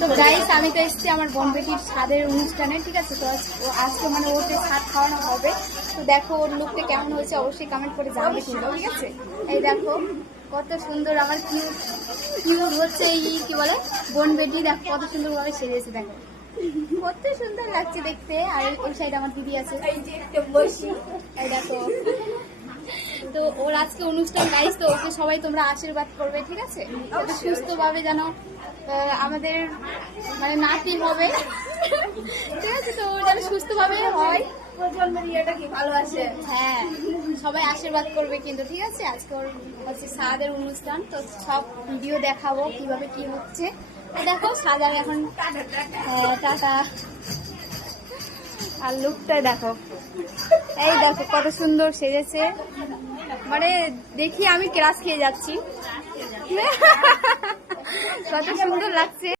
তো গাইস আমি তো এসেছি আমার বোন বেটির স্বাদের অনুষ্ঠানে, ঠিক আছে। তো আজকে মানে ওকে স্বাদ খাওয়ানো হবে। তো দেখো ওর লুকটা কেমন হয়েছে অবশ্যই কমেন্ট করে জানাবে কিন্তু, ঠিক আছে। এই দেখো কত সুন্দর আমার কিউট হচ্ছে এই কি বলে বোন বেটি, দেখো কত সুন্দর ভাবে সেজেছে, দেখো কত সুন্দর লাগছে দেখতে। আর ওই সাইড আমার দিদি আছে, এই দেখো। তো ওর আজকে অনুষ্ঠান গাইস, তো ওকে সবাই তোমরা আশীর্বাদ করবে, ঠিক আছে। সুস্থভাবে যেন আমাদের মানে নাতি হবে, ঠিক আছে। তো যেন সুস্থভাবে হয়, হ্যাঁ সবাই আশীর্বাদ করবে কিন্তু, ঠিক আছে। আজকে ওর হচ্ছে সাদের অনুষ্ঠান, তো সব ভিডিও দেখাবো কিভাবে কি হচ্ছে। তো দেখো সাজার এখন টাটা, আর লুকটাই দেখো, এই দেখো কত সুন্দর সেজেছে, মানে দেখি আমি ক্রাশ খেয়ে যাচ্ছি, কত সুন্দর লাগছে।